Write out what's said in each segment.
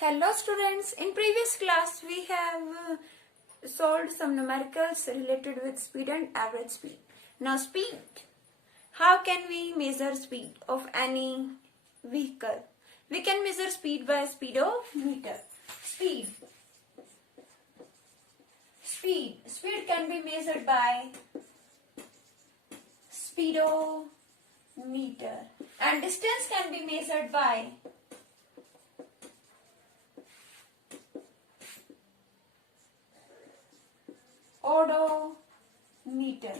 Hello students, in previous class we have solved some numericals related with speed and average speed. Now speed. How can we measure speed of any vehicle? We can measure speed by speedometer. Speed can be measured by speedometer and distance can be measured by odometer.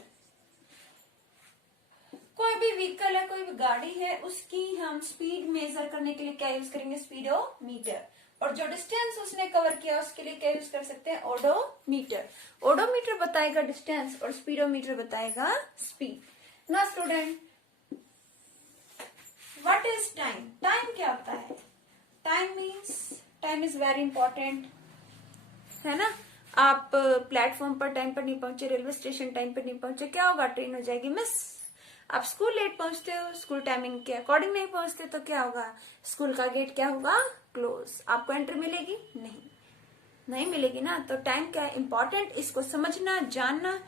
कोई भी vehicle है, कोई भी गाड़ी है, उसकी हम speed measure करने के लिए क्या यूज करेंगे? स्पीडोमीटर। और जो डिस्टेंस उसने कवर किया उसके लिए क्या यूज कर सकते हैं? ओडोमीटर। ओडोमीटर बताएगा डिस्टेंस और स्पीडोमीटर बताएगा स्पीड। ना student, what is time? Time क्या होता है? टाइम इज वेरी इंपॉर्टेंट, है ना। आप प्लेटफॉर्म पर टाइम पर नहीं पहुंचे, रेलवे स्टेशन टाइम पर नहीं पहुंचे, क्या होगा? ट्रेन हो जाएगी मिस। आप स्कूल लेट पहुंचते हो, स्कूल टाइमिंग के अकॉर्डिंग नहीं पहुंचते तो क्या होगा? स्कूल का गेट क्या होगा? क्लोज। आपको एंट्री मिलेगी? नहीं मिलेगी ना। तो टाइम क्या है? इंपॉर्टेंट। इसको समझना, जानना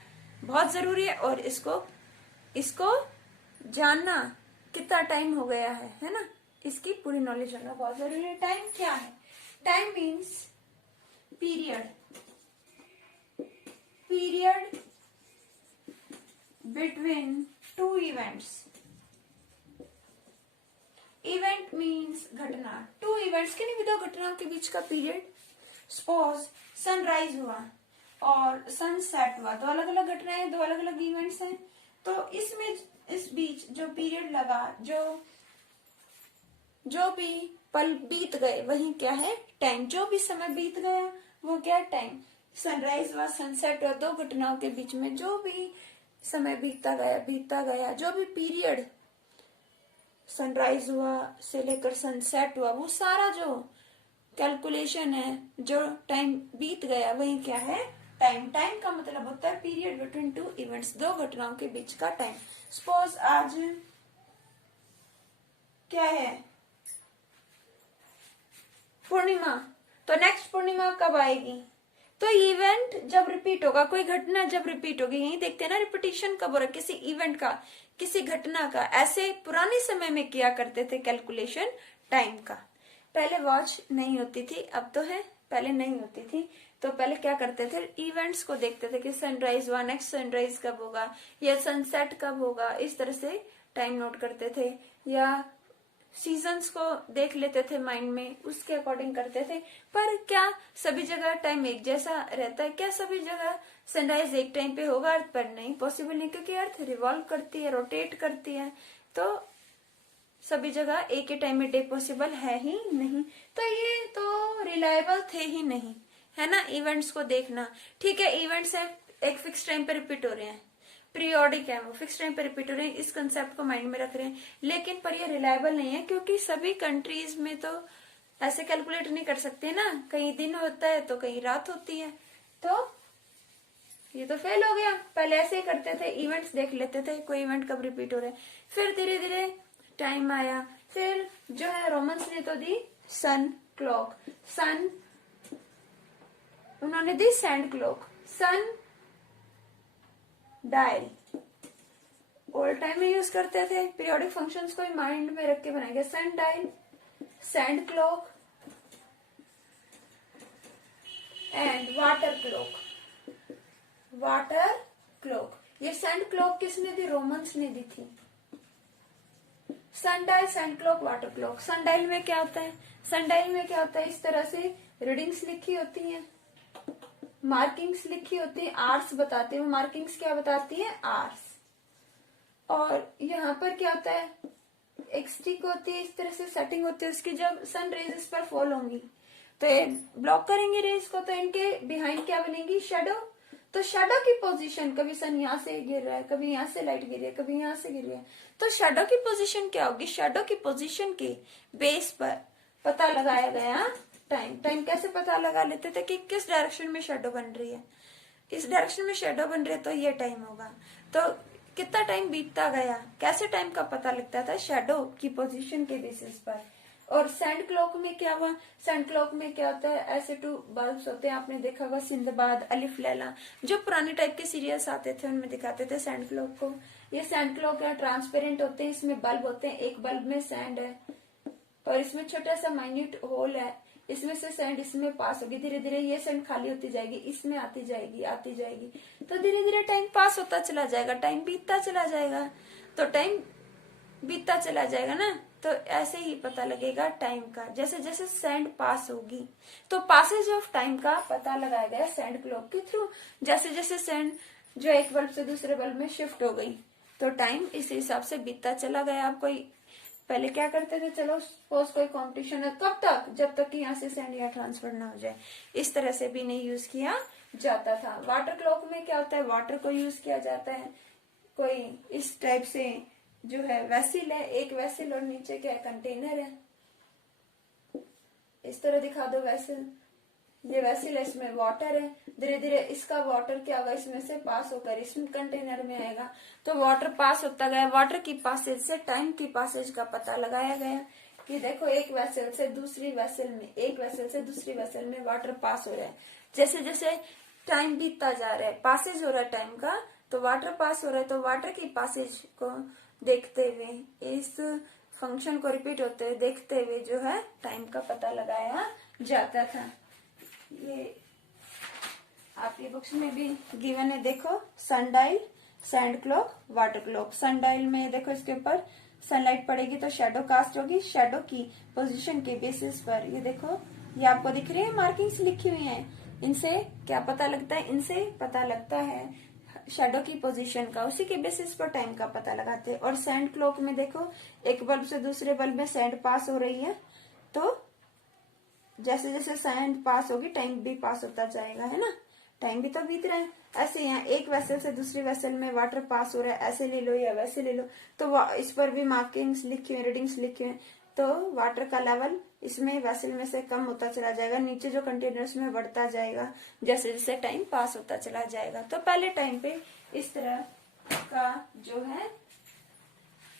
बहुत जरूरी है और इसको जानना कितना टाइम हो गया है ना, इसकी पूरी नॉलेज होना बहुत जरूरी है। टाइम क्या है? Time means period between two events. Event means घटना। टू इवेंट्स, किन्हीं भी दो घटनाओं के बीच का पीरियड। सपोज सनराइज हुआ और सनसेट हुआ, दो अलग अलग घटनाएं, दो अलग अलग इवेंट्स हैं। तो इस बीच जो पीरियड लगा, जो भी पल बीत गए वही क्या है? टाइम। जो भी समय बीत गया वो क्या है? टाइम। सनराइज हुआ, सनसेट हुआ, दो घटनाओं के बीच में जो भी समय बीतता गया, जो भी पीरियड सनराइज हुआ से लेकर सनसेट हुआ, वो सारा जो कैलकुलेशन है, जो टाइम बीत गया वही क्या है? टाइम। टाइम का मतलब होता है पीरियड बिटवीन टू इवेंट्स, दो घटनाओं के बीच का टाइम। सपोज आज क्या है? पूर्णिमा। तो नेक्स्ट पूर्णिमा कब आएगी? तो इवेंट जब रिपीट होगा, कोई घटना जब रिपीट होगी, यही देखते हैं ना रिपीटिशन कब हो रहा है किसी इवेंट का, किसी घटना का। ऐसे पुराने समय में किया करते थे कैलकुलेशन टाइम का। पहले वॉच नहीं होती थी, अब तो है, पहले नहीं होती थी। तो पहले क्या करते थे? इवेंट्स को देखते थे कि सनराइज हुआ, नेक्स्ट सनराइज कब होगा या सनसेट कब होगा, इस तरह से टाइम नोट करते थे। या सीजन्स को देख लेते थे माइंड में, उसके अकॉर्डिंग करते थे। पर क्या सभी जगह टाइम एक जैसा रहता है? क्या सभी जगह सनराइज एक टाइम पे होगा अर्थ पर? नहीं, पॉसिबल नहीं, क्योंकि अर्थ रिवॉल्व करती है, रोटेट करती है। तो सभी जगह एक ही टाइम में डे पॉसिबल है ही नहीं। तो ये तो रिलायबल थे ही नहीं, है ना। इवेंट्स को देखना, ठीक है, इवेंट्स है एक फिक्स टाइम पे रिपीट हो रहे हैं, पीरियोडिक है, वो फिक्स टाइम पे रिपीट हो रहे हैं, इस कंसेप्ट को माइंड में रख रहे हैं। लेकिन पर ये रिलायबल नहीं है, क्योंकि सभी कंट्रीज में तो ऐसे कैलकुलेट नहीं कर सकते ना, कहीं दिन होता है तो कहीं रात होती है। तो ये तो फेल हो गया। पहले ऐसे ही करते थे, इवेंट्स देख लेते थे कोई इवेंट कब रिपीट हो रहा है, फिर धीरे धीरे टाइम आया। फिर जो है रोमन्स ने तो दी सन क्लॉक, उन्होंने the sand clock, sun dial old time में यूज करते थे। पीरियोडिक फंक्शंस को माइंड में रख के बनाएंगे। Sundial, sand clock and water clock. ये सैंड क्लॉक किसने दी? रोमन्स ने दी थी। Sundial, sand clock, water clock. सन डायल में क्या होता है? सन डायल में क्या होता है? इस तरह से रीडिंग्स लिखी होती हैं, मार्किंग्स लिखी होती है, आर्स बताते हैं। मार्किंग्स क्या बताती है? आर्स। और यहाँ पर क्या होता है? एक स्टिक होती है, इस तरह से सेटिंग होती है उसकी। जब सन रेज इस पर फॉल होंगी तो ये ब्लॉक करेंगे रेज को, तो इनके बिहाइंड क्या बनेगी? शेडो। तो शेडो की पोजीशन, कभी सन यहाँ से गिर रहा है, कभी यहाँ से लाइट गिर रही है, कभी यहाँ से गिर रही है, तो शेडो की पोजीशन क्या होगी? शेडो की पोजीशन के बेस पर पता लगाया गया टाइम कैसे पता लगा लेते थे कि किस डायरेक्शन में शेडो बन रही है? इस डायरेक्शन में शेडो बन रही है तो ये टाइम होगा। तो कितना टाइम बीतता गया, कैसे टाइम का पता लगता था? शेडो की पोजीशन के बेसिस पर। और सैंड क्लॉक में क्या हुआ, सैंड क्लॉक में क्या होता है, ऐसे 2 बल्ब्स होते हैं, आपने देखा होगा सिंदबाद, अलिफ लैला, जो पुराने टाइप के सीरियल्स आते थे उनमें दिखाते थे सैंड क्लॉक को। ये सैंड क्लॉक है, ट्रांसपेरेंट होते हैं, इसमें बल्ब होते हैं, एक बल्ब में सैंड है और इसमें छोटा सा माइन्यूट होल है, इसमें से सैंड इसमें पास होगी, धीरे धीरे ये सैंड खाली होती जाएगी, इसमें आती जाएगी आती जाएगी, तो धीरे धीरे टाइम पास होता चला जाएगा, टाइम बीतता चला जाएगा, तो टाइम बीतता चला जाएगा ना, तो ऐसे ही पता लगेगा टाइम का, जैसे जैसे सैंड पास होगी। तो पासेज ऑफ टाइम का पता लगाया गया सैंड क्लॉक के थ्रू, जैसे जैसे सैंड जो एक बल्ब से दूसरे बल्ब में शिफ्ट हो गई तो टाइम इस हिसाब से बीतता चला गया। आप कोई पहले क्या करते थे, चलो सपोज कोई कंपटीशन है, कब तक, जब तक कि यहाँ से सैंड यहाँ ट्रांसफर ना हो जाए, इस तरह से भी नहीं यूज किया जाता था। वाटर क्लॉक में क्या होता है, वाटर को यूज किया जाता है, कोई इस टाइप से जो है वेसिल है, एक वेसिल और नीचे क्या कंटेनर है, इस तरह दिखा दो वेसिल, ये वेसिल है, इसमें वाटर है, धीरे धीरे इसका वाटर क्या होगा, इसमें से पास होकर इस कंटेनर में आएगा, तो वाटर पास होता गया, वाटर की पासेज से टाइम की पासेज का पता लगाया गया कि देखो एक वेसल से दूसरी वेसल में, एक वेसल से दूसरी वेसल में वाटर पास हो रहा है, जैसे जैसे टाइम बीतता जा रहा है, पासेज हो रहा है टाइम का, तो वाटर पास हो रहा है, तो वाटर की पासेज को देखते हुए, इस फंक्शन को रिपीट होते हुए देखते हुए जो है टाइम का पता लगाया जाता था। ये आपकी बुक्स में भी गिवन है, देखो sundial, sand clock, water clock. Sundial में देखो इसके ऊपर सनलाइट पड़ेगी तो शेडो कास्ट होगी, शेडो की पोजीशन के बेसिस पर, ये देखो ये आपको दिख रही है मार्किंग्स लिखी हुई हैं, इनसे क्या पता लगता है, इनसे पता लगता है शेडो की पोजीशन का, उसी के बेसिस पर टाइम का पता लगाते हैं। और सैंड क्लॉक में देखो एक बल्ब से दूसरे बल्ब में सैंड पास हो रही है, तो जैसे जैसे सैंड पास होगी टाइम भी पास होता जाएगा, है ना, टाइम भी तो बीत रहा है। ऐसे यहाँ एक वेसल से दूसरी वेसल में वाटर पास हो रहा है, ऐसे ले लो या वैसे ले लो, तो इस पर भी मार्किंग्स लिखी हुई, रीडिंग्स लिखी हुई, तो वाटर का लेवल इसमें वेसल में से कम होता चला जाएगा, नीचे जो कंटेनर्स में बढ़ता जाएगा जैसे जैसे टाइम पास होता चला जाएगा। तो पहले टाइम पे इस तरह का जो है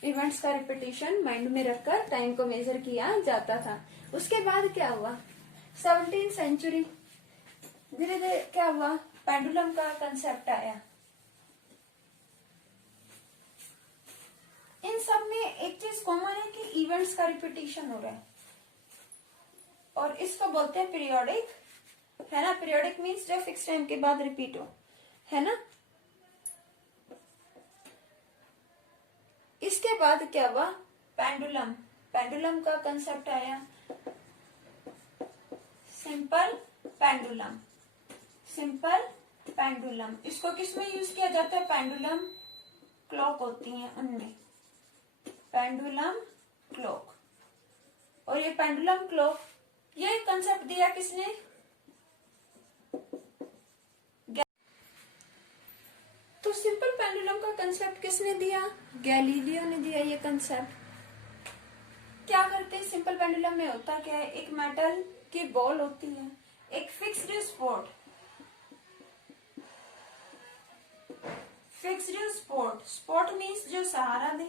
इवेंट्स का रिपीटिशन माइंड में रखकर टाइम को मेजर किया जाता था। उसके बाद क्या हुआ, 17th सेंचुरी, धीरे धीरे क्या हुआ, पेंडुलम का कंसेप्ट आया। इन सब में एक चीज कॉमन है कि इवेंट्स का रिपीटिशन हो रहा है और इसको बोलते हैं पीरियोडिक, है ना, पीरियोडिक मीन्स जो फिक्स टाइम के बाद रिपीट हो, है ना। इसके बाद क्या हुआ, पेंडुलम, पेंडुलम का कंसेप्ट आया, सिंपल पेंडुलम, सिंपल पेंडुलम, इसको किसमें यूज किया जाता है, पेंडुलम क्लॉक होती है उनमें, पेंडुलम क्लॉक। और ये पेंडुलम क्लॉक, ये कंसेप्ट दिया किसने, तो सिंपल पेंडुलम का कंसेप्ट किसने दिया, गैलीलियो ने दिया ये कंसेप्ट। क्या करते हैं सिंपल पेंडुलम में, होता क्या है, एक मेटल की बॉल होती है, एक fixed spot, fixed spot, spot means जो सहारा दे,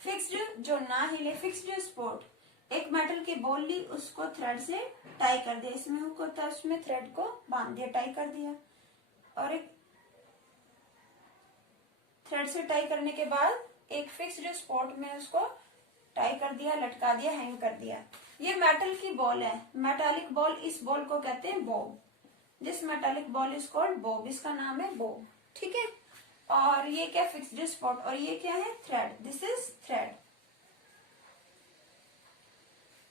फिक्स्ड जो ना हिले, फिक्स्ड स्पॉट, एक मेटल की बॉल ली, उसको थ्रेड से टाई कर दिया, इसमें हुक होता है, उसमें थ्रेड को बांध दिया, टाई कर दिया, और एक थ्रेड से टाई करने के बाद एक फिक्स्ड स्पॉट में उसको टाई कर दिया, लटका दिया, हैंग कर दिया। ये मेटल की बॉल है, मेटालिक बॉल, इस बॉल को कहते हैं Bob, this metallic ball is called Bob, इसका नाम है बॉब, ठीक है। और ये क्या, फिक्स्ड स्पॉट, और ये क्या है, थ्रेड, दिस इज थ्रेड।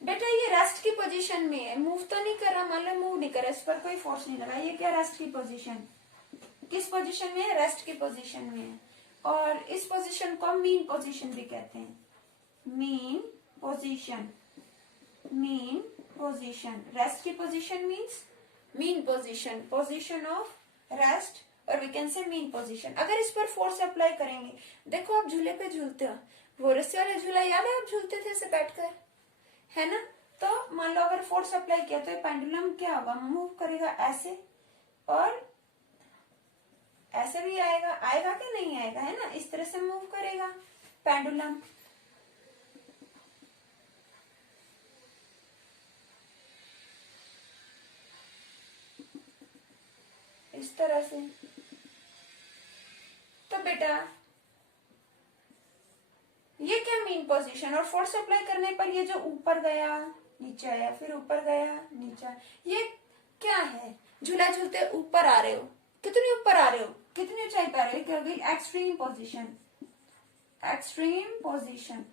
बेटा ये रेस्ट की पोजीशन में है, मूव तो नहीं कर रहा, मान लो मूव नहीं कर रहा, इस पर कोई फोर्स नहीं लगा, ये क्या रेस्ट की पोजीशन, किस पोजीशन में है, रेस्ट की पोजीशन में है। और इस पोजीशन को मीन पोजीशन भी कहते हैं, mean position, mean position, rest की position means mean position, position of rest, और we can say mean position. अगर इस पर फोर्स अप्लाई करेंगे, देखो आप झूले पे झूलते हो, वो रस्सी वाला झूला याद है, आप झूलते थे ऐसे बैठकर, है ना, तो मान लो अगर फोर्स अप्लाई किया तो पेंडुलम क्या होगा, मूव करेगा ऐसे, और ऐसे भी आएगा, आएगा कि नहीं आएगा, है ना, इस तरह से मूव करेगा पेंडुलम। इस तरह से। तो बेटा ये क्या मीन पोजीशन, और फोर्स अप्लाई करने पर ये जो ऊपर गया नीचे आया, फिर ऊपर गया नीचे आया, ये क्या है? झूला झूलते ऊपर आ रहे हो, कितनी ऊपर आ रहे हो, कितनी ऊंचाई पर आ रहे हो, क्या हो गई? Extreme position, extreme position.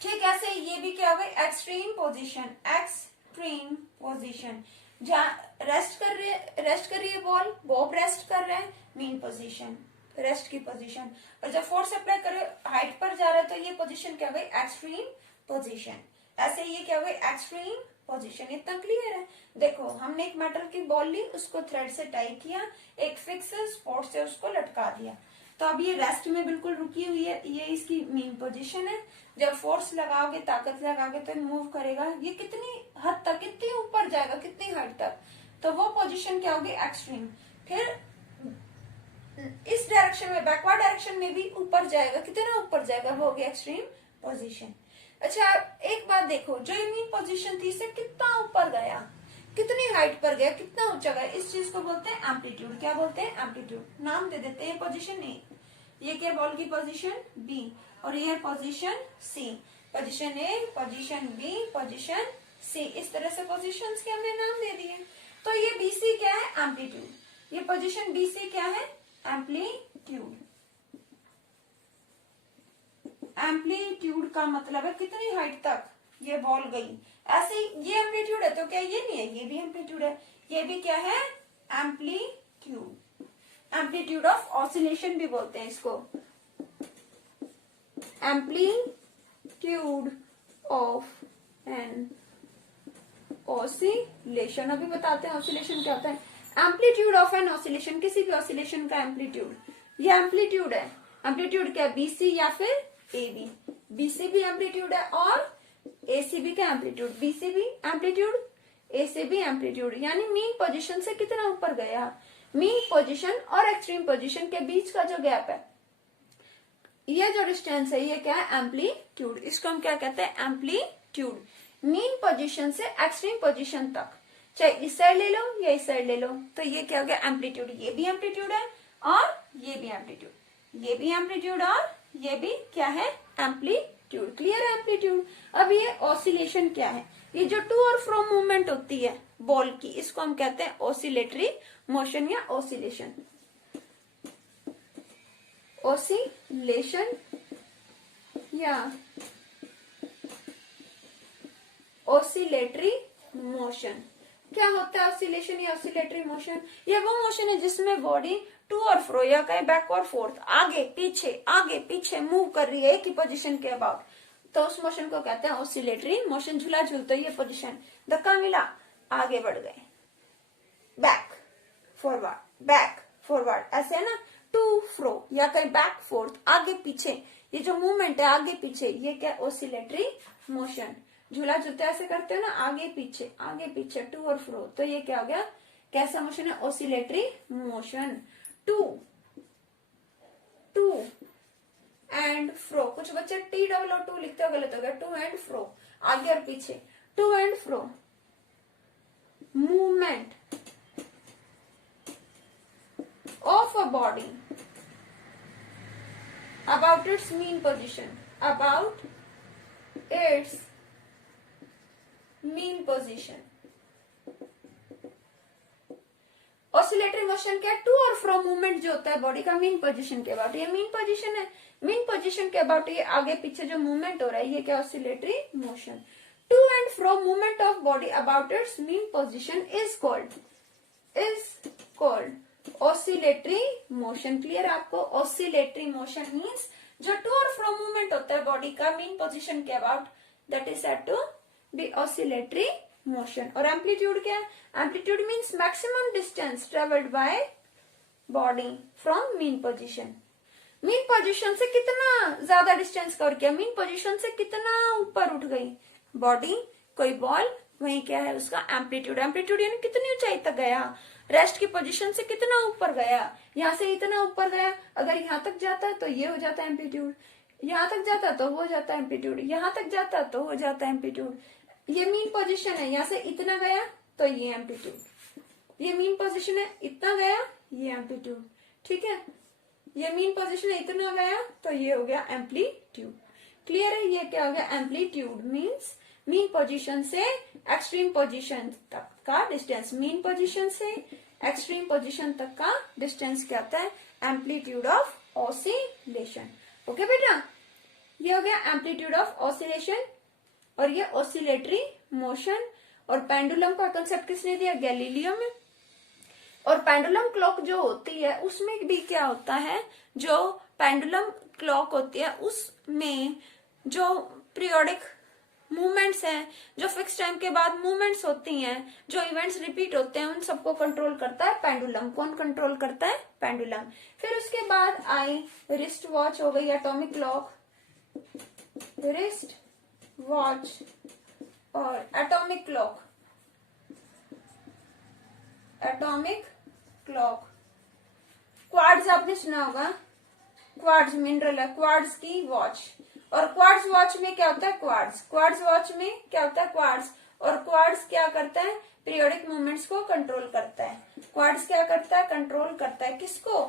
ठीक, ऐसे ये भी क्या हो गई? Extreme position, extreme position. जहाँ रेस्ट कर रही है बॉल, बॉब रेस्ट कर रहा है, मीन पोजीशन, रेस्ट की पोजीशन। और जब फोर्स अप्लाई करे हाइट पर जा रहा है तो ये पोजीशन क्या हो गई? Extreme position. ऐसे ये क्या हो गई? Extreme position. इतना क्लियर है? देखो हमने एक मेटल की बॉल ली, उसको थ्रेड से टाई किया, एक फिक्स स्पॉट से उसको लटका दिया, तो अब ये रेस्ट में बिल्कुल रुकी हुई है, ये इसकी मीन पोजीशन है। जब फोर्स लगाओगे, ताकत लगाओगे तो मूव करेगा, ये कितनी हद तक, कितनी ऊपर जाएगा, कितनी हाइट तक, तो वो पोजीशन क्या होगी? एक्सट्रीम। फिर इस डायरेक्शन में, बैकवर्ड डायरेक्शन में भी ऊपर जाएगा, कितना ऊपर जाएगा, वो होगी एक्सट्रीम पोजीशन। अच्छा एक बात देखो, जो ये मीन पोजीशन थी इससे कितना ऊपर गया, कितनी हाइट पर गया, कितना ऊंचा गया, इस चीज को बोलते हैं एम्पलीट्यूड। क्या बोलते हैं? एम्पलीट्यूड। नाम दे देते हैं पोजीशन ए, ये क्या बॉल की पोजीशन बी, और ये position C, position A, position B, position सी, इस तरह से पोजीशंस के हमने नाम दे दिए। तो ये बीसी क्या है? एम्पलीट्यूड। ये पोजीशन बीसी क्या है? एम्पलीट्यूड। एम्पलीट्यूड का मतलब है कितनी हाइट तक ये बॉल गई। ऐसे ये एम्पलीट्यूड है तो क्या ये नहीं है? ये भी एम्पलीट्यूड है। ये भी क्या है? एम्पलीट्यूड। एम्पलीट्यूड ऑफ ऑसिलेशन भी बोलते हैं इसको, एम्पलीट्यूड ऑफ एन ऑसिलेशन। अभी बताते हैं ऑसिलेशन क्या होता है। एम्पलीट्यूड ऑफ एन ऑसिलेशन, किसी भी ऑसिलेशन का एम्पलीट्यूड, ये एम्पलीट्यूड है। एम्पलीट्यूड क्या? बीसी या फिर एबी। बीसी भी एम्पलीट्यूड है और एसी भी क्या? एम्पलीट्यूड। बीसी भी एम्पलीट्यूड, एसी भी एम्पलीट्यूड। यानी मीन पोजीशन से कितना ऊपर गया, मीन पोजीशन और एक्सट्रीम पोजीशन के बीच का जो गैप है, ये जो डिस्टेंस है, ये क्या है? एम्पलीट्यूड। इसको हम क्या कहते हैं? एम्पलीट्यूड। मीन पोजीशन से एक्सट्रीम पोजीशन तक, चाहे इस साइड ले लो या इस साइड ले लो, तो ये क्या हो गया? एम्पलीट्यूड। ये भी एम्पलीट्यूड है और ये भी एम्पलीट्यूड, ये भी एम्पलीट्यूड और ये भी क्या है? एम्पलीट्यूड। क्लियर है? एम्पलीट्यूड। अब ये ऑसिलेशन क्या है? ये जो टू और फ्रो मूवमेंट होती है बॉल की, इसको हम कहते हैं ऑसिलेटरी मोशन या ऑसिलेशन। ऑसिलेशन या ऑसिलेटरी मोशन। क्या होता है ऑसिलेशन या ऑसिलेटरी मोशन? ये वो मोशन है जिसमें बॉडी टू और फ्रो या कहीं बैक और फोर्थ, आगे पीछे मूव कर रही है एक ही पोजीशन के अबाउट, तो उस मोशन को कहते हैं ऑसिलेटरी मोशन। झूला झूलते ये पोजीशन, धक्का मिला, आगे बढ़ गए, बैक फॉरवर्ड, ऐसे है ना, टू फ्रो या कहीं बैक फोर्थ, आगे पीछे, ये जो मूवमेंट है आगे पीछे, ये क्या? Oscillatory motion. झूला झूलते ऐसे करते हो ना, आगे पीछे टू और फ्रो, तो ये क्या हो गया? कैसा मोशन है? Oscillatory motion. To and fro, कुछ बच्चे TOO लिखते हो, गलत हो गया। टू एंड फ्रो, आगे और पीछे, to and fro movement of a body about its mean position, about its mean position। Oscillatory motion क्या? टू और फ्रो मूवमेंट जो होता है बॉडी का मीन पोजीशन के अबाउट, ये मीन पोजीशन है। मीन पोजीशन के अबाउट ये आगे पीछे जो मूवमेंट हो रहा है, ये क्या? Oscillatory motion. To and fro movement of body about its mean position is called oscillatory motion. Clear आपको? ऑसिलेटरी मोशन मीन्स जो टू और फ्रो मूवमेंट होता है बॉडी का मीन पोजीशन के about, that is said to be oscillatory motion. और amplitude क्या है? Amplitude means maximum distance travelled by body from mean position. Mean position से कितना ज्यादा डिस्टेंस कवर किया, मीन पोजीशन से कितना ऊपर उठ गई बॉडी, कोई बॉल, वही क्या है उसका? एम्पलीट्यूड। एम्पलीट्यूड यानी कितनी ऊंचाई तक गया, रेस्ट की पोजीशन से कितना ऊपर गया, यहाँ से इतना ऊपर गया, अगर यहाँ तक जाता है तो ये हो जाता है एम्पलीट्यूड, यहाँ तक जाता तो हो जाता है एम्पलीट्यूड, यहाँ तक जाता तो हो जाता है एम्पलीट्यूड। ये मीन पोजीशन है, यहाँ से इतना गया तो ये एम्पलीट्यूड। ये मीन पोजीशन है, इतना गया ये एम्पलीट्यूड, ठीक है। ये मीन पोजीशन है, इतना गया तो ये हो गया एम्पलीट्यूड। क्लियर है? ये क्या हो गया? एम्पलीट्यूड मीन्स मीन पोजीशन से एक्सट्रीम पोजीशन तक का डिस्टेंस। मीन पोजीशन से एक्सट्रीम पोजीशन तक का डिस्टेंस क्या होता है? Amplitude of oscillation. ओके बेटा, ये हो गया एम्पलीट्यूड ऑफ ऑसिलेशन और ये ऑसिलेटरी मोशन। और पेंडुलम का कंसेप्ट किसने दिया? गैलीलियो में। और पेंडुलम क्लॉक जो होती है उसमें भी क्या होता है? जो पेंडुलम क्लॉक होती है उसमें जो पीरियोडिक मूवमेंट्स हैं, जो फिक्स टाइम के बाद मूवमेंट्स होती हैं, जो इवेंट्स रिपीट होते हैं, उन सबको कंट्रोल करता है पेंडुलम। कौन कंट्रोल करता है? पेंडुलम। फिर उसके बाद आई रिस्ट वॉच हो गई, एटॉमिक क्लॉक, रिस्ट वॉच और atomic clock. Atomic clock, quartz आपने सुना होगा, क्वार्ट्ज मिनरल है, क्वार्ट्ज की वॉच। और क्वार्ट्ज वॉच में क्या होता है? क्वार्ट्ज। क्वार्ट्ज वॉच में क्या होता है? क्वार्ट्ज। और क्वार्ट्ज क्या करता है? पीरियोडिक मूवमेंट्स को कंट्रोल करता है। क्वार्ट्ज क्या करता है? कंट्रोल करता है किसको?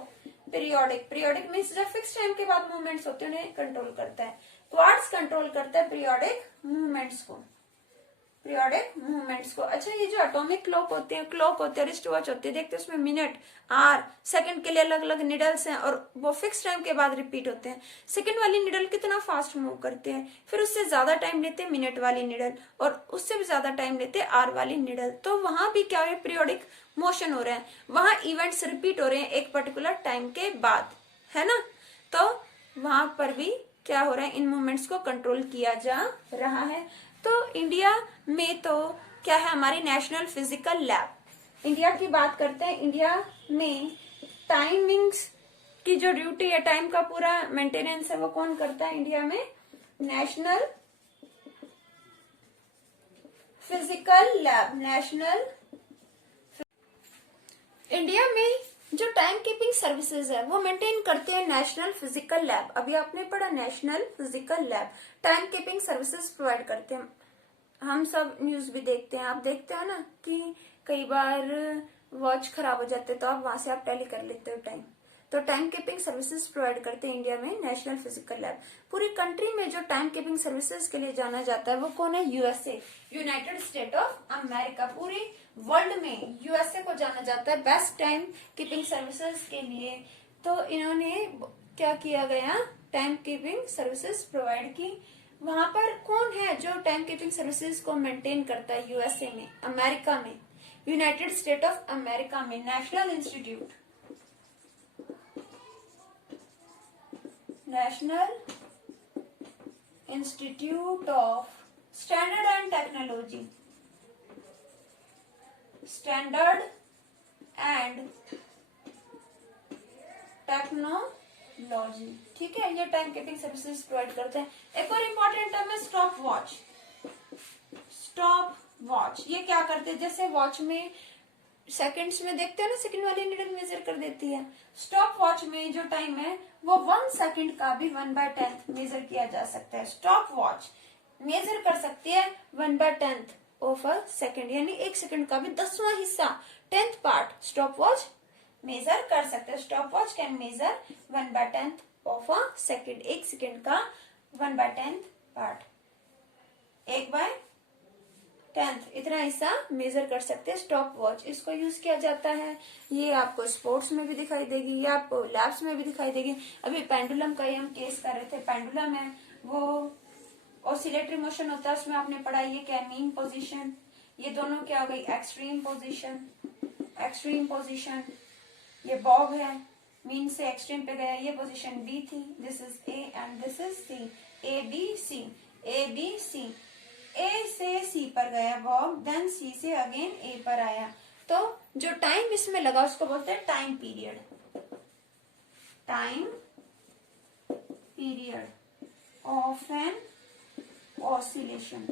पीरियोडिक। पीरियोडिक मीन्स जब फिक्स टाइम के बाद मूवमेंट्स होते हैं उन्हें कंट्रोल करता है। क्वार्ट्ज कंट्रोल करता है पीरियोडिक मूवमेंट्स को, पीरियोडिक मूवमेंट्स को। अच्छा, ये जो एटॉमिक क्लॉक होते हैं, क्लॉक होते हैं, रिस्ट वॉच होती है, देखते हैं उसमें मिनट, आवर, सेकंड के लिए अलग अलग निडल्स हैं और वो फिक्स टाइम के बाद रिपीट होते हैं। सेकंड वाली निडल कितना फास्ट मूव करते हैं, फिर उससे ज्यादा टाइम लेते हैं मिनट वाली निडल और उससे भी ज्यादा टाइम लेते हैं आवर वाली निडल। तो वहां भी क्या है? पीरियोडिक मोशन हो रहा है, वहां इवेंट्स रिपीट हो रहे हैं एक पर्टिकुलर टाइम के बाद, है ना। तो वहां पर भी क्या हो रहा है? इन मूवमेंट्स को कंट्रोल किया जा रहा है। तो इंडिया में तो क्या है? हमारी नेशनल फिजिकल लैब। इंडिया की बात करते हैं, इंडिया में टाइमिंग्स की जो ड्यूटी है, टाइम का पूरा मेंटेनेंस है, वो कौन करता है इंडिया में? National physical lab. National India में जो टाइम कीपिंग सर्विसेज है वो मेंटेन करते हैं नेशनल फिजिकल लैब। अभी आपने पढ़ा national physical lab time keeping services provide करते हैं। हम सब न्यूज भी देखते हैं, आप देखते हो ना कि कई बार वॉच खराब हो जाते तो आप वहां से आप टैली कर लेते हो टाइम। तो टाइम कीपिंग सर्विसेज प्रोवाइड करते हैं इंडिया में नेशनल फिजिकल लैब। पूरी कंट्री में जो टाइम कीपिंग सर्विसेज के लिए जाना जाता है वो कौन है? USA, United state of America. पूरी वर्ल्ड में यूएसए को जाना जाता है बेस्ट टाइम कीपिंग सर्विसेज के लिए। तो इन्होंने क्या किया गया? टाइम कीपिंग सर्विसेज प्रोवाइड की। वहां पर कौन है जो टाइम कीपिंग सर्विसेज को मेंटेन करता है? यूएसए में, अमेरिका में, यूनाइटेड स्टेट ऑफ अमेरिका में national institute, national institute of standard and technology, standard and technology, ठीक है। ये टाइम कीपिंग सर्विसेज प्रोवाइड करते हैं। एक और इम्पोर्टेंट टर्म है स्टॉप वॉच। स्टॉप वॉच ये क्या करते हैं? जैसे वॉच में सेकंड्स में देखते हैं ना, सेकंड वाली नीडल मेजर कर देती है। स्टॉप वॉच में जो टाइम है वो 1 सेकंड का भी 1/10 मेजर किया जा सकता है। स्टॉप वॉच मेजर कर सकती है 1/10 ऑफ अ सेकंड, यानी 1 सेकंड का भी 10वां हिस्सा, 10th part stop watch major कर सकते हैं। Stop watch can measure 1/10 of a second, 1 second का 1/10 पार्ट, 1/10 इतना हिस्सा मेजर कर सकते हैं स्टॉप वॉच। इसको यूज किया जाता है, ये आपको स्पोर्ट्स में भी दिखाई देगी, ये आपको लैब्स में भी दिखाई देगी। अभी पेंडुलम का ही हम केस कर रहे थे। पेंडुलम है वो ऑसिलेटरी मोशन होता है, उसमें आपने पढ़ा ये क्या है? Mean position. ये दोनों क्या हो गई? Extreme position, extreme position. ये बॉब है, मीन से एक्सट्रीम पे गया, ये पोजीशन बी थी। This is A and this is C, A B C, A B C. A से सी पर गया बॉब, देन सी से अगेन ए पर आया। तो जो टाइम इसमें लगा उसको बोलते हैं time period, time period of an oscillation.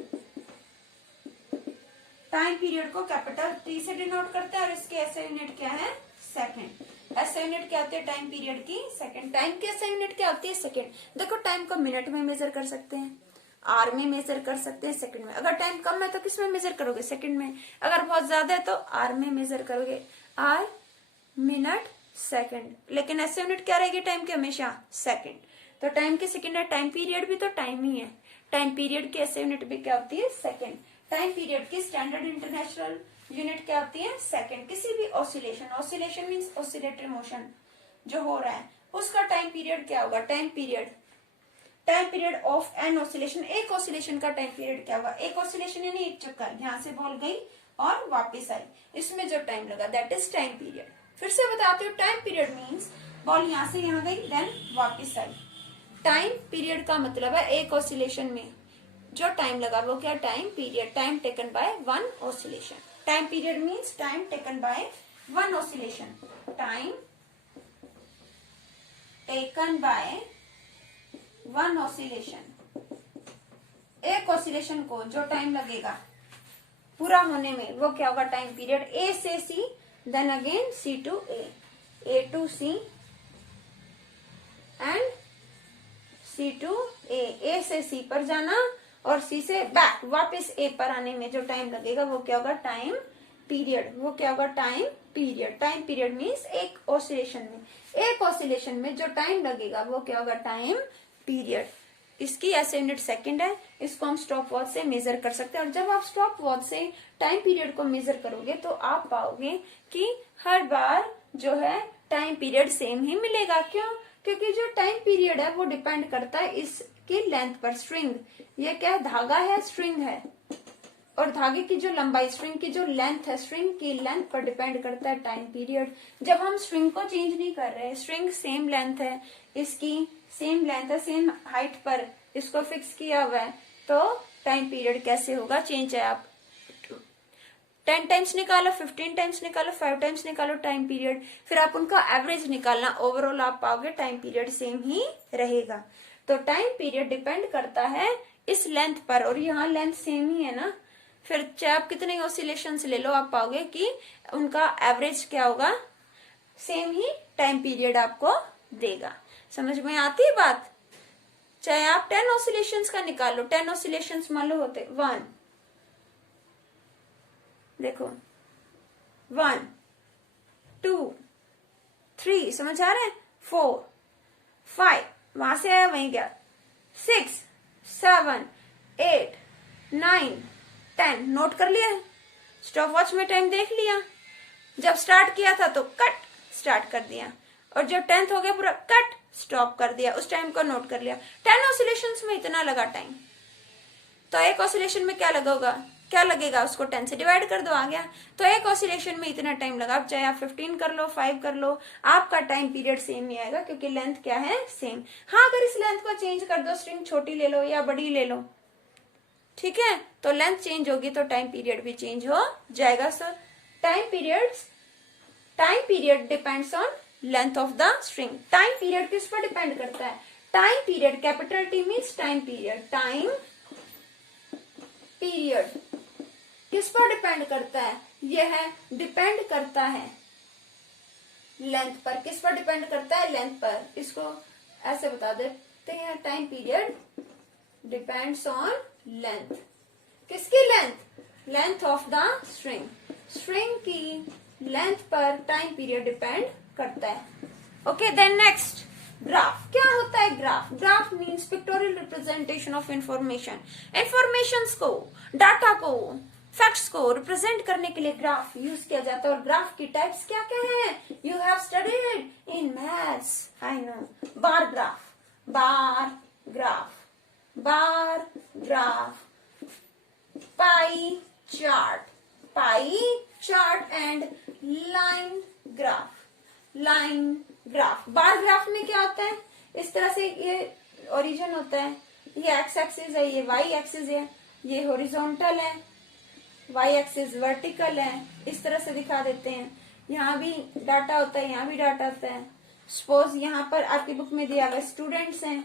Time period को कैपिटल टी से डिनोट करते हैं और इसके ऐसा यूनिट क्या है? सेकंड। ऐसा यूनिट क्या होती है टाइम पीरियड की? सेकंड। टाइम की ऐसा यूनिट क्या होती है? सेकंड। देखो टाइम को मिनट में मेजर कर सकते हैं, आर में मेजर कर सकते हैं, सेकंड में। अगर टाइम कम है तो किस में मेजर करोगे, सेकंड में। अगर बहुत ज्यादा है तो आर में मेजर करोगे, आर मिनट सेकंड। लेकिन ऐसे यूनिट क्या रहेगी टाइम की, हमेशा सेकंड। तो टाइम की सेकंड है, टाइम पीरियड भी तो टाइम ही है, टाइम पीरियड की ऐसे यूनिट भी क्या होती है, सेकंड। टाइम पीरियड की स्टैंडर्ड इंटरनेशनल यूनिट क्या होती है, सेकंड। किसी भी oscillation, oscillation means oscillatory motion जो हो रहा है, उसका टाइम पीरियड क्या होगा, time period of an oscillation, एक ऑसिलेशन का टाइम पीरियड क्या होगा, एक ऑसिलेशन यानी एक चक्कर, यहाँ से बॉल गई और वापस आई, इसमें जो टाइम लगा दैट इज टाइम पीरियड। फिर से बताती हूँ, टाइम पीरियड मीन्स बॉल यहाँ से यहाँ गई देन वापस आई। टाइम पीरियड का मतलब है एक ऑसिलेशन में जो टाइम लगा वो क्या, time period. Time taken by one oscillation, time period means time taken by one oscillation, time taken by one oscillation. एक ऑसिलेशन को जो टाइम लगेगा पूरा होने में वो क्या होगा, टाइम पीरियड। ए से C then again C to A to C and C to A से सी पर जाना और सी से बैक वापस ए पर आने में जो टाइम लगेगा वो क्या होगा, टाइम पीरियड। वो क्या होगा, time period. Time period means एक ऑसिलेशन में जो टाइम लगेगा वो क्या होगा, टाइम पीरियड। इसकी ऐसे यूनिट सेकंड है, इसको हम स्टॉप वॉच से मेजर कर सकते हैं। और जब आप स्टॉप वॉच से टाइम पीरियड को मेजर करोगे तो आप पाओगे कि हर बार जो है टाइम पीरियड सेम ही मिलेगा। क्यों, क्योंकि जो टाइम पीरियड है वो डिपेंड करता है इसकी लेंथ पर। स्ट्रिंग, ये क्या है, धागा है, स्ट्रिंग है, और धागे की जो लंबाई, स्ट्रिंग की जो लेंथ है, स्ट्रिंग की लेंथ पर डिपेंड करता है टाइम पीरियड। जब हम स्ट्रिंग को चेंज नहीं कर रहे, स्ट्रिंग सेम लेंथ है, इसकी सेम लेंथ है, सेम हाइट पर इसको फिक्स किया हुआ है, तो टाइम पीरियड कैसे होगा, चेंज है। आप 10 टाइम्स निकालो, 15 टाइम्स निकालो, 5 टाइम्स निकालो टाइम पीरियड, फिर आप उनका एवरेज निकालना, ओवरऑल आप पाओगे टाइम पीरियड सेम ही रहेगा। तो टाइम पीरियड डिपेंड करता है इस लेंथ पर, और यहाँ लेंथ सेम ही है ना, फिर चाहे आप कितने ऑसिलेशंस ले लो आप पाओगे कि उनका एवरेज क्या होगा, सेम ही टाइम पीरियड आपको देगा। समझ में आती है बात। चाहे आप 10 ऑसिलेशंस का निकालो, 10 ऑसिलेशंस मान लो होते 1, देखो 1 2 3, समझ आ रहा है, 4 5, वहां से आया वहीं गया, 6 7 8 9 10, नोट कर लिया, स्टॉप वॉच में टाइम देख लिया। जब स्टार्ट किया था तो कट स्टार्ट कर दिया, और जब 10th हो गया पूरा कट स्टॉप कर दिया, उस टाइम को नोट कर लिया। 10 ऑसिलेशंस में इतना लगा टाइम, तो एक ऑसिलेशन में क्या लगेगा, उसको 10 से डिवाइड कर दो, आ गया। तो एक ऑसिलेशन में इतना टाइम लगा। अब चाहे आप 15 कर लो, 5 कर लो, आपका टाइम पीरियड सेम ही आएगा, क्योंकि लेंथ क्या है, सेम। हाँ, अगर इस लेंथ को चेंज कर दो, स्ट्रिंग छोटी ले लो या बड़ी ले लो, ठीक है, तो लेंथ चेंज होगी तो टाइम पीरियड भी चेंज हो जाएगा। Sir time period depends on length of the string. Time period किस पर डिपेंड करता है, time period, capital T means time period. Time period किस पर डिपेंड करता है, यह डिपेंड करता है लेंथ पर। किस पर डिपेंड करता है, लेंथ पर। इसको ऐसे बता देते हैं, time period depends on length. किसकी length, length of the string. String की लेंथ पर टाइम पीरियड डिपेंड करता है। Okay, then next, graph. क्या होता है graph? Graph means pictorial representation of information. Information को, डाटा को, फैक्ट्स को रिप्रेजेंट करने के लिए ग्राफ यूज किया जाता है। और ग्राफ की टाइप्स क्या क्या है, you have studied in maths, I know. Bar graph, bar graph, bar graph, pie chart and line graph. Line graph, bar graph में क्या होता है, इस तरह से ये ओरिजिन होता है, ये एक्स एक्सिस है, ये वाई एक्सिस है, ये हॉरिजॉन्टल है, वाई एक्सिस वर्टिकल है, इस तरह से दिखा देते हैं। यहाँ भी डाटा होता है, यहाँ भी डाटा होता है। सपोज यहाँ पर आपकी बुक में दिया हुआ स्टूडेंट्स हैं,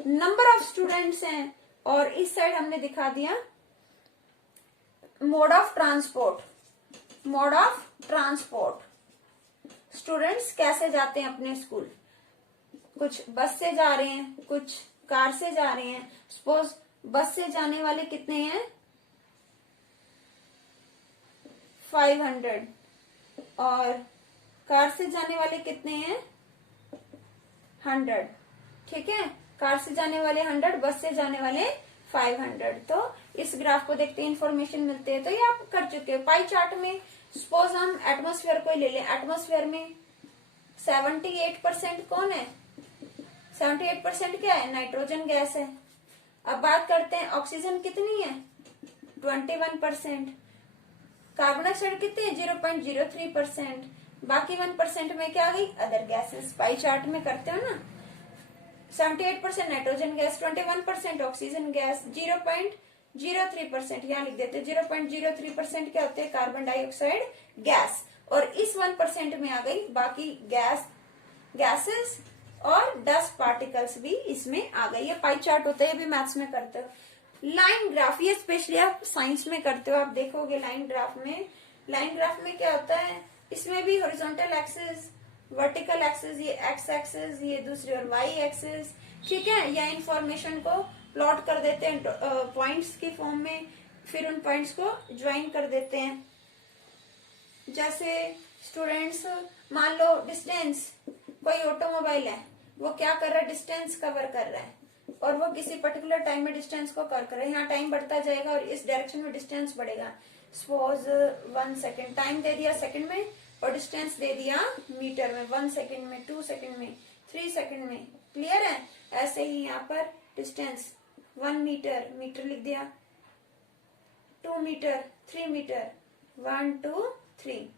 नंबर ऑफ स्टूडेंट्स हैं, और इस साइड हमने दिखा दिया mode of transport. Mode of transport, students कैसे जाते हैं अपने स्कूल, कुछ बस से जा रहे हैं, कुछ कार से जा रहे हैं, सपोज बस से जाने वाले कितने हैं 500 और कार से जाने वाले कितने हैं 100। ठीक है, कार से जाने वाले 100, बस से जाने वाले 500। तो इस ग्राफ को देखते हैं इंफॉर्मेशन मिलते हैं। तो ये आप कर चुके हो। पाई चार्ट में सपोज हम एटमॉस्फेयर को ले लें, एटमॉस्फेयर में 78% कौन है, 78% क्या है, नाइट्रोजन गैस है। अब बात करते हैं ऑक्सीजन कितनी है 21%, कार्बन डाइऑक्साइड कितनी है 0.03%, बाकी 1% में क्या आ गई अदर गैसेस। पाई चार्ट में करते हो ना, 78% नाइट्रोजन गैस, 21% ऑक्सीजन गैस, 0.03% यहाँ लिख देते 0.03% क्या होते हैं कार्बन डाइऑक्साइड गैस, और इस 1% में आ गई बाकी गैसेस और डस्ट पार्टिकल्स भी इसमें आ गई। ये पाई चार्ट होता है, ये भी मैथ्स में करते हो। लाइन ग्राफ, ये स्पेशली आप साइंस में करते हो, आप देखोगे लाइन ग्राफ में क्या होता है, इसमें भी हॉरिजॉन्टल एक्सिस, वर्टिकल एक्सिस, ये एक्स एक्सिस, ये दूसरी और वाई एक्सिस। ठीक है, या इंफॉर्मेशन को प्लॉट कर देते हैं पॉइंट्स की फॉर्म में, फिर उन पॉइंट्स को ज्वाइन कर देते हैं। जैसे स्टूडेंट्स मान लो डिस्टेंस, कोई ऑटोमोबाइल है, वो क्या कर रहा है डिस्टेंस कवर कर रहा है, और वो किसी पर्टिकुलर टाइम में डिस्टेंस को कवर कर रहा है। यहाँ टाइम बढ़ता जाएगा और इस डायरेक्शन में डिस्टेंस बढ़ेगा। सपोज 1 सेकेंड टाइम दे दिया सेकंड में, और डिस्टेंस दे दिया मीटर में, 1 सेकेंड में, 2 सेकेंड में, 3 सेकेंड में। क्लियर है? ऐसे ही यहाँ पर डिस्टेंस 1 मीटर, मीटर लिख दिया, 2 मीटर, 3 मीटर, 1 2 3।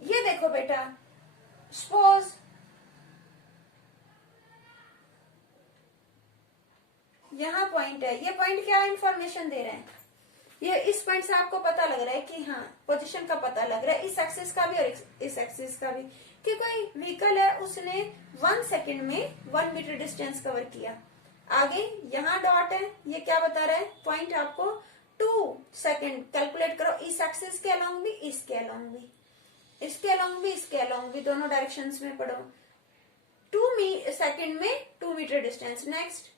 ये देखो बेटा, सपोज यहाँ पॉइंट है, ये पॉइंट क्या इंफॉर्मेशन दे रहे हैं, ये इस पॉइंट से आपको पता लग रहा है कि हाँ पोजीशन का पता लग रहा है, इस एक्सिस का भी और इस एक्सिस का भी, कि कोई व्हीकल है उसने 1 सेकेंड में 1 मीटर डिस्टेंस कवर किया। आगे यहाँ डॉट है, ये क्या बता रहा है, पॉइंट आपको 2 सेकेंड कैलकुलेट करो, इस एक्सिस के अलोंग भी, इसके अलोंग भी, इसके अलोंग भी, इसके अलोंग भी, दोनों डायरेक्शंस में पढ़ो। 2 सेकेंड में 2 मीटर डिस्टेंस। नेक्स्ट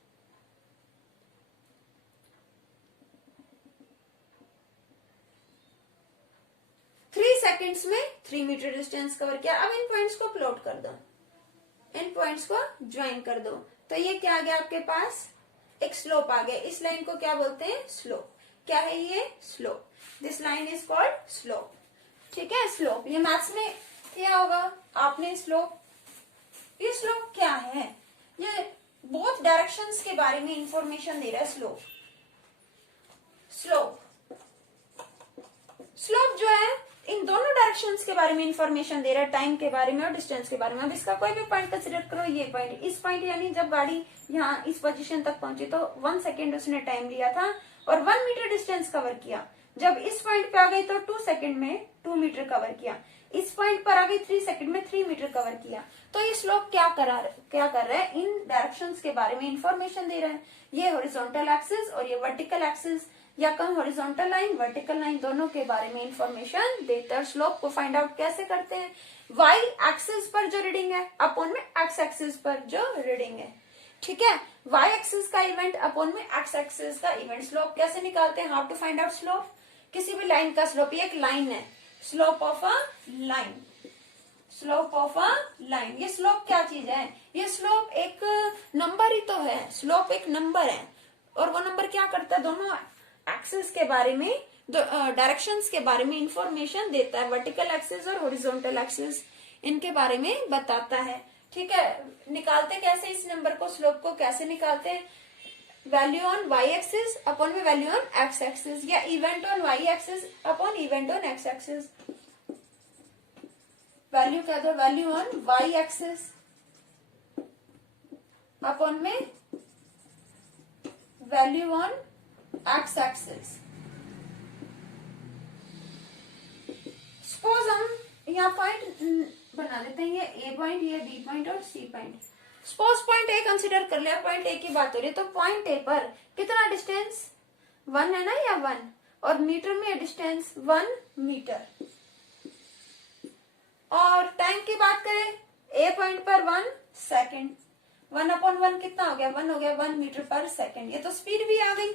3 सेकेंड्स में 3 मीटर डिस्टेंस कवर किया। अब इन पॉइंट्स को प्लॉट कर दो, इन पॉइंट्स को ज्वाइन कर दो, तो ये क्या आ गया आपके पास, एक स्लोप आ गया। इस लाइन को क्या बोलते हैं, स्लोप। क्या है ये, slope. This line is called slope. ठीक है, स्लोप। ये मैथ्स में क्या होगा, आपने स्लोप, ये स्लोप क्या है, ये बोथ डायरेक्शंस के बारे में इंफॉर्मेशन दे रहा है। स्लोप स्लोप जो है इन दोनों डायरेक्शंस के बारे में इंफॉर्मेशन दे रहा है, टाइम के बारे में और डिस्टेंस के बारे में। अब इसका कोई भी पॉइंट कंसिडर करो, ये पॉइंट, इस पॉइंट यानी जब गाड़ी यहाँ इस पोजीशन तक पहुंची तो 1 सेकेंड उसने टाइम लिया था और 1 मीटर डिस्टेंस कवर किया। जब इस पॉइंट पे आ गई तो 2 सेकेंड में 2 मीटर कवर किया। इस पॉइंट पर आ गई 3 सेकेंड में 3 मीटर कवर किया। तो ये स्लोप क्या कर रहा है, इन डायरेक्शंस के बारे में इंफॉर्मेशन दे रहा है। ये हॉरिजॉन्टल एक्सिस और ये वर्टिकल एक्सिस, या कम हॉरिजॉन्टल लाइन, वर्टिकल लाइन, दोनों के बारे में इंफॉर्मेशन देता है। स्लोप को फाइंड आउट कैसे करते हैं, वाई एक्सिस पर जो रीडिंग है अपॉन में एक्स एक्सिस पर जो रीडिंग है। ठीक है, वाई एक्सिस का इवेंट अपॉन में एक्स एक्सिस का इवेंट। स्लोप कैसे निकालते हैं, how to find out slope, किसी भी लाइन का स्लोप। ये एक लाइन है, slope of a line, slope of a line. ये स्लोप क्या चीज है, ये स्लोप एक नंबर ही तो है, स्लोप एक नंबर है, और वो नंबर क्या करता है, दोनों एक्सिस के बारे में, डायरेक्शंस के बारे में इंफॉर्मेशन देता है। वर्टिकल एक्सिस और हॉरिजॉन्टल एक्सिस, इनके बारे में बताता है। ठीक है, निकालते कैसे इस नंबर को, स्लोप को कैसे निकालते हैं, value on Y axis upon में वैल्यू ऑन एक्स एक्सिस, या event on Y axis upon event on X axis. Value क्या दो, value on Y axis upon में value on X axis. Suppose हम यहाँ पॉइंट बना देते हैं, ये ए पॉइंट, ये बी पॉइंट और C point. Suppose point A consider कर लिया, पॉइंट ए की बात हो रही है, तो पॉइंट ए पर कितना डिस्टेंस 1 है ना, या 1, और मीटर में डिस्टेंस 1 मीटर। और टाइम की बात करें, ए पॉइंट पर 1 सेकेंड, 1/1 कितना हो गया, 1 हो गया, 1 मीटर पर सेकेंड। ये तो स्पीड भी आ गई।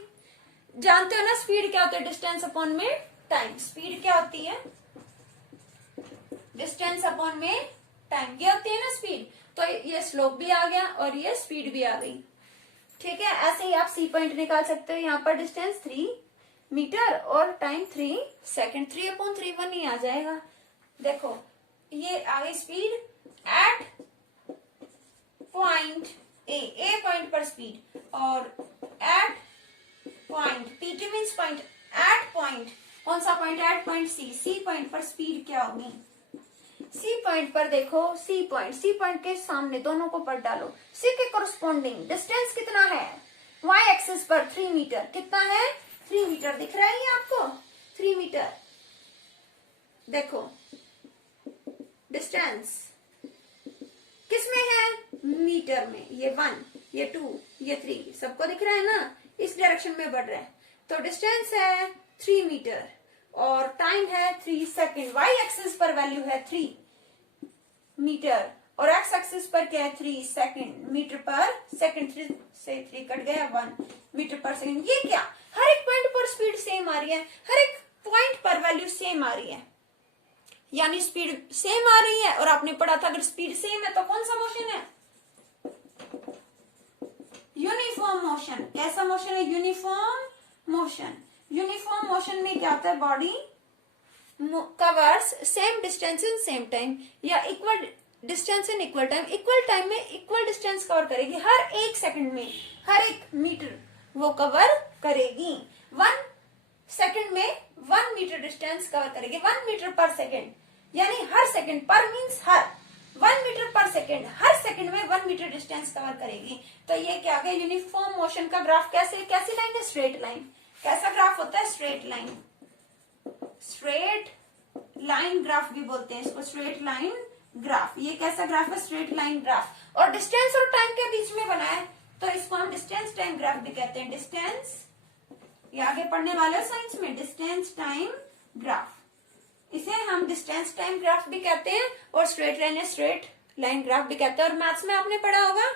जानते हो ना स्पीड क्या होता है, डिस्टेंस अपॉन में टाइम। स्पीड क्या होती है, डिस्टेंस अपॉन में टाइम, ये होती है ना स्पीड। तो ये स्लोप भी आ गया और ये स्पीड भी आ गई। ठीक है, ऐसे ही आप सी पॉइंट निकाल सकते हो। यहाँ पर डिस्टेंस 3 मीटर और टाइम 3 सेकेंड, 3/3 1 ही आ जाएगा। देखो ये आ गई speed at point A point पर स्पीड, और at point P two means point, at point कौन सा point, at point C point पर स्पीड क्या होगी। सी पॉइंट पर देखो, सी पॉइंट के सामने दोनों को पढ़ डालो। सी के कोरस्पॉन्डिंग डिस्टेंस कितना है, वाई एक्सिस पर 3 मीटर, कितना है 3 मीटर, दिख रहा है ये आपको 3 मीटर। देखो डिस्टेंस किसमें है, मीटर में, ये 1 ये 2 ये 3 सबको दिख रहा है ना, इस डायरेक्शन में बढ़ रहा है। तो डिस्टेंस है 3 मीटर और टाइम है 3 सेकेंड। वाई एक्सिस पर वैल्यू है 3 मीटर और एक्स एक्सिस पर क्या है 3 सेकेंड, मीटर पर सेकेंड। 3 से 3 कट गया, 1 मीटर पर सेकेंड। ये क्या, हर एक पॉइंट पर स्पीड सेम आ रही है, हर एक पॉइंट पर वैल्यू सेम आ रही है, यानी स्पीड सेम आ रही है। और आपने पढ़ा था अगर स्पीड सेम है तो कौन सा मोशन है, यूनिफॉर्म मोशन। कैसा मोशन है, यूनिफॉर्म मोशन। यूनिफॉर्म मोशन में क्या होता है, body covers same distance in same time, या equal distance in equal time. Equal time में इक्वल डिस्टेंस कवर करेगी, हर एक सेकंड में हर एक मीटर वो कवर करेगी। 1 सेकंड में 1 मीटर डिस्टेंस कवर करेगी, 1 मीटर पर सेकंड, यानी हर सेकंड पर मीन्स हर 1 मीटर पर सेकंड, हर सेकंड में 1 मीटर डिस्टेंस कवर करेगी। तो ये क्या गया, यूनिफॉर्म मोशन का ग्राफ कैसे, कैसी लाइन है, स्ट्रेट लाइन। कैसा ग्राफ होता है, straight line. Straight line graph भी बोलते हैं इसको, स्ट्रेट लाइन ग्राफ। ये कैसा ग्राफ है, स्ट्रेट लाइन ग्राफ। और डिस्टेंस और टाइम के बीच में बना है तो इसको हम डिस्टेंस टाइम ग्राफ भी कहते हैं। डिस्टेंस, ये आगे पढ़ने वाले साइंस में, डिस्टेंस टाइम ग्राफ, इसे हम डिस्टेंस टाइम ग्राफ भी कहते हैं और straight line straight line graph भी कहते हैं। और मैथ्स में आपने पढ़ा होगा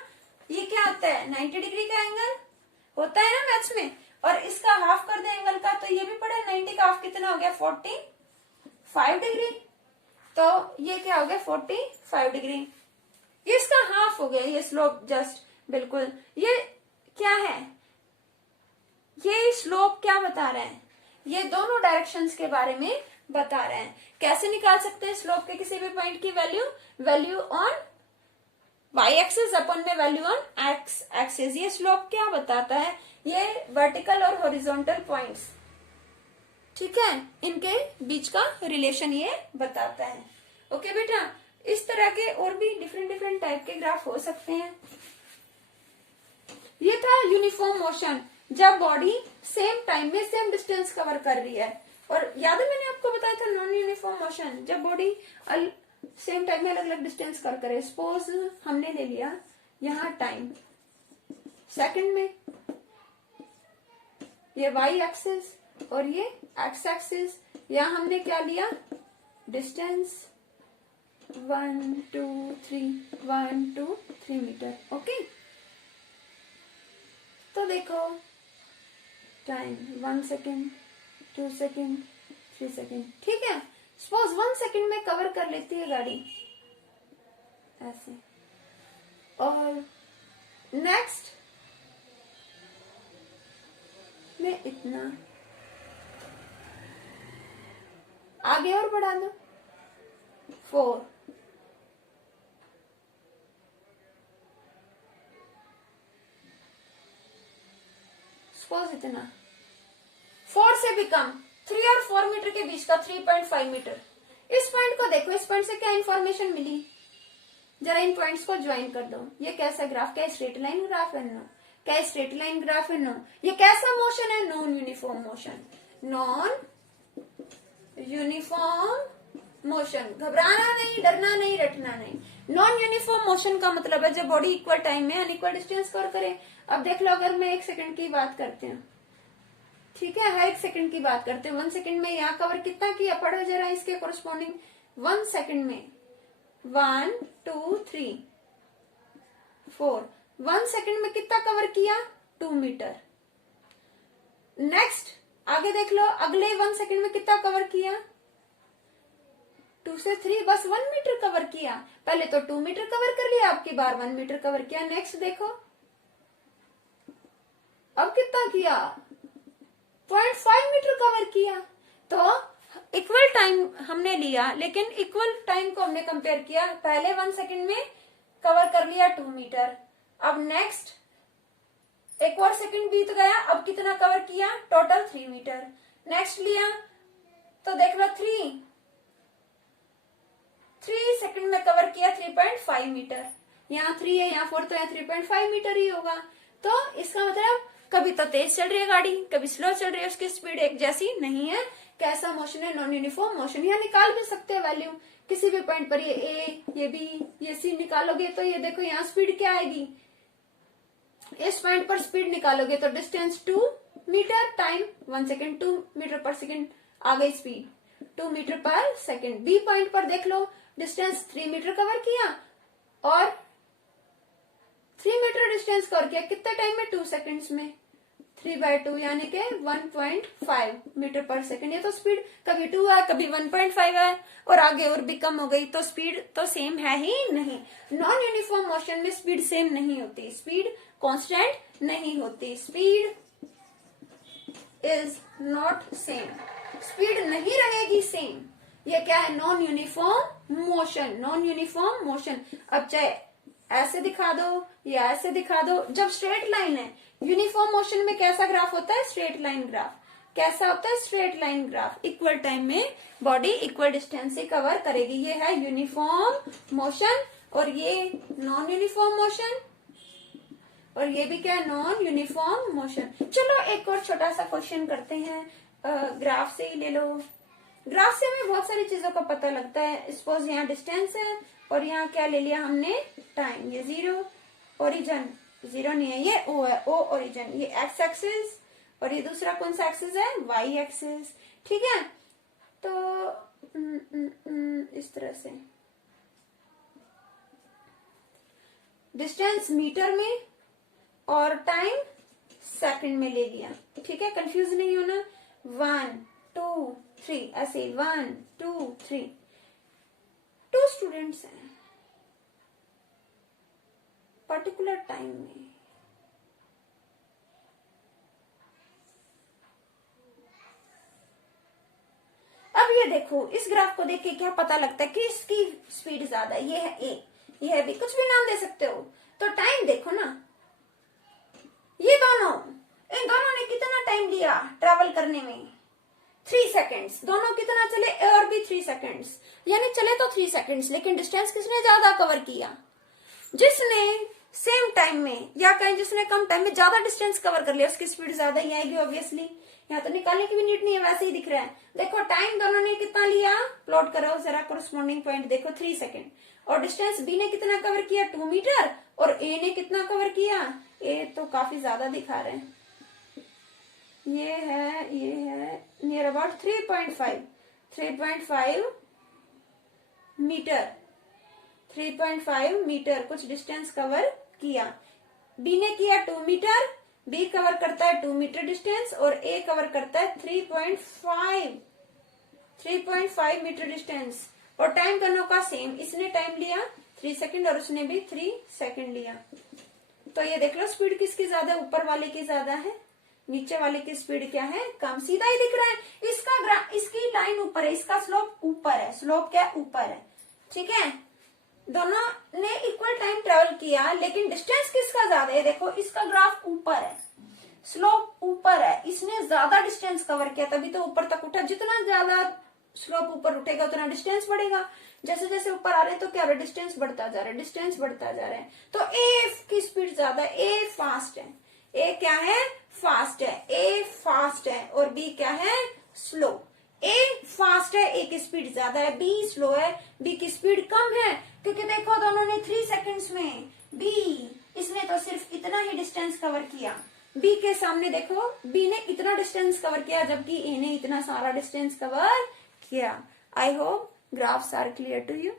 ये क्या होता है, 90 डिग्री का एंगल होता है ना मैथ्स में, और इसका हाफ कर दे एंगल का, तो ये भी पढ़ा है 90 का हाफ कितना हो गया, 45 डिग्री। तो ये क्या हो गया, 45 डिग्री। ये इसका हाफ हो गया, ये स्लोप जस्ट बिल्कुल। ये क्या है, ये स्लोप क्या बता रहे हैं, ये दोनों डायरेक्शंस के बारे में बता रहे हैं। कैसे निकाल सकते हैं स्लोप के किसी भी पॉइंट की value, value on Y axis upon में वैल्यू ऑन एक्स एक्सिस। ये स्लोप क्या बताता है, ये वर्टिकल और हॉरिजॉन्टल पॉइंट्स, ठीक है, इनके बीच का रिलेशन ये बताता है। ओके बेटा, इस तरह के और भी डिफरेंट टाइप के ग्राफ हो सकते हैं। ये था यूनिफॉर्म मोशन, जब बॉडी सेम टाइम में सेम डिस्टेंस कवर कर रही है। और याद है मैंने आपको बताया था नॉन यूनिफॉर्म मोशन, जब बॉडी सेम टाइम में अलग अलग डिस्टेंस कवर करे। सपोज हमने ले लिया यहाँ टाइम सेकंड में, ये वाई एक्सिस और ये एक्स एक्सिस, यहाँ हमने क्या लिया, डिस्टेंस 1 2 3 मीटर। ओके, तो देखो टाइम 1 सेकेंड 2 सेकेंड 3 सेकेंड, ठीक है। सपोज 1 सेकेंड में कवर कर लेती है गाड़ी ऐसे, और नेक्स्ट में इतना आगे और बढ़ा दो 4, सपोज इतना 4 से भी कम, 3 और 4 मीटर के बीच का 3.5 मीटर। इस पॉइंट को देखो, इस पॉइंट से क्या इंफॉर्मेशन मिली, जरा इन पॉइंट्स को ज्वाइन कर दो। ये कैसा ग्राफ, क्या स्ट्रेट लाइन ग्राफ है, नो। क्या स्ट्रेट लाइन ग्राफ है, नो। ये कैसा मोशन है, non uniform motion. Non uniform motion, घबराना नहीं, डरना नहीं, रटना नहीं। नॉन यूनिफॉर्म मोशन का मतलब है जब बॉडी इक्वल टाइम में अनइक्वल डिस्टेंस कवर करे। अब देख लो, अगर मैं 1 सेकंड की बात करती हूँ, ठीक है, हर 1 सेकंड की बात करते हैं। 1 सेकंड में यहाँ कवर कितना किया, पढ़ो जरा इसके कोरस्पॉन्डिंग। 1 सेकंड में 1 2 3 4, 1 सेकंड में कितना कवर किया? 2 मीटर। नेक्स्ट आगे देख लो, अगले 1 सेकंड में कितना कवर किया? 2 से 3, बस 1 मीटर कवर किया। पहले तो 2 मीटर कवर कर लिया, अब की बार 1 मीटर कवर किया। नेक्स्ट देखो, अब कितना किया? 0.5 मीटर कवर किया। तो इक्वल टाइम हमने लिया, लेकिन इक्वल टाइम को हमने कंपेयर किया। पहले 1 सेकंड में कवर कर लिया 2 मीटर, अब नेक्स्ट एक और सेकंड बीत गया, अब कितना कवर किया? Total 3 metre. नेक्स्ट लिया तो देख लो 3 सेकंड में कवर किया 3.5 मीटर। यहाँ 3 है, यहाँ 4, तो यहाँ 3.5 मीटर ही होगा। तो इसका मतलब कभी तो तेज चल रही है गाड़ी, कभी स्लो चल रही है, उसकी स्पीड एक जैसी नहीं है। कैसा मोशन है? Non uniform motion. यहाँ निकाल भी सकते हैं वैल्यू किसी भी पॉइंट पर, ये ए, ये बी, ये सी निकालोगे तो ये देखो यहाँ स्पीड क्या आएगी, इस पॉइंट पर स्पीड निकालोगे तो distance 2 meter, time 1 second, 2 meter पर सेकेंड आ गई स्पीड 2 मीटर पर सेकेंड। बी पॉइंट पर देख लो, डिस्टेंस 3 मीटर कवर किया और 3 मीटर डिस्टेंस कवर किया कितने टाइम में? 2 सेकेंड्स में। 3/2 यानी कि 1.5 मीटर पर सेकेंड। ये तो स्पीड कभी 2 है, कभी 1.5 है, और आगे और भी कम हो गई, तो स्पीड तो सेम है ही नहीं। नॉन यूनिफॉर्म मोशन में स्पीड सेम नहीं होती, स्पीड कांस्टेंट नहीं होती, speed is not same, speed नहीं रहेगी सेम। ये क्या है? Non uniform motion. Non uniform motion. अब चाहे ऐसे दिखा दो या ऐसे दिखा दो, जब स्ट्रेट लाइन है, यूनिफॉर्म मोशन में कैसा ग्राफ होता है? Straight line graph. कैसा होता है? Straight line graph. Equal time में बॉडी इक्वल डिस्टेंस से कवर करेगी। ये है यूनिफॉर्म मोशन, और ये नॉन यूनिफॉर्म मोशन, और ये भी क्या है? Non uniform motion. चलो एक और छोटा सा क्वेश्चन करते हैं, ग्राफ से ही ले लो। ग्राफ से हमें बहुत सारी चीजों का पता लगता है। सपोज यहाँ डिस्टेंस है और यहाँ क्या ले लिया हमने? टाइम। ये 0, ओरिजन 0 नहीं है, ये O है, O ओरिजन। ये एक्स एक्सिस, और ये दूसरा कौन सा एक्सिस है? Y axis. ठीक है, तो इस तरह से डिस्टेंस मीटर में और टाइम सेकंड में ले लिया। ठीक है, कंफ्यूज नहीं होना। 1 2 3 ऐसे 1 2 3। 2 स्टूडेंट्स हैं पर्टिकुलर टाइम में। अब ये देखो, इस ग्राफ को देख के क्या पता लगता है कि इसकी स्पीड ज्यादा है। ये है ए, ये है बी, कुछ भी नाम दे सकते हो। तो टाइम देखो ना, ये दोनों, इन दोनों ने कितना टाइम लिया ट्रेवल करने में? 3 सेकेंड्स। दोनों कितना चले? ए और बी 3 सेकेंड्स, यानी चले तो 3 सेकेंड्स, लेकिन डिस्टेंस किसने ज्यादा कवर किया? जिसने सेम टाइम में, या कहीं जिसने कम टाइम में ज्यादा डिस्टेंस कवर कर लिया, उसकी स्पीड ज्यादा ही आएगी ऑब्वियसली। यहाँ तो निकालने की भी नीड नहीं है, वैसे ही दिख रहा है। देखो टाइम दोनों ने कितना लिया, प्लॉट करो जरा, कोरस्पॉन्डिंग पॉइंट देखो 3 सेकेंड। और डिस्टेंस बी ने कितना कवर किया? 2 मीटर। और ए ने कितना कवर किया? ए तो काफी ज्यादा दिखा रहे हैं, ये है नियर अबाउट 3.5 मीटर। 3.5 मीटर कुछ डिस्टेंस कवर किया। बी ने किया 2 मीटर, बी कवर करता है 2 मीटर डिस्टेंस, और ए कवर करता है 3.5 मीटर डिस्टेंस। और टाइम दोनों का सेम, इसने टाइम लिया 3 सेकंड और उसने भी 3 सेकंड लिया। तो ये देख लो स्पीड किसकी ज्यादा? ऊपर वाले की ज्यादा है, नीचे वाले की स्पीड क्या है? कम। सीधा ही दिख रहा है। इसकी लाइन ऊपर है, इसका स्लोप ऊपर है। स्लोप क्या? ऊपर है। ठीक है, दोनों ने इक्वल टाइम ट्रेवल किया, लेकिन डिस्टेंस किसका ज्यादा है? देखो इसका ग्राफ ऊपर है, स्लोप ऊपर है, इसने ज्यादा डिस्टेंस कवर किया, तभी तो ऊपर तक उठा। जितना ज्यादा स्लोप ऊपर उठेगा उतना डिस्टेंस बढ़ेगा। जैसे जैसे ऊपर आ रहे हैं तो क्या हो रहा है? डिस्टेंस बढ़ता जा रहा है, डिस्टेंस बढ़ता जा रहा है। तो ए की स्पीड ज्यादा, ए फास्ट है। ए क्या है? फास्ट है। ए फास्ट है और बी क्या है? स्लो। ए फास्ट है, ए की स्पीड ज्यादा है, बी स्लो है, बी की स्पीड कम है। क्योंकि देखो दोनों ने 3 सेकंड्स में, बी इसने तो सिर्फ इतना ही डिस्टेंस कवर किया। बी के सामने देखो, बी ने इतना डिस्टेंस कवर किया, जबकि ए ने इतना सारा डिस्टेंस कवर किया। I hope graphs are clear to you.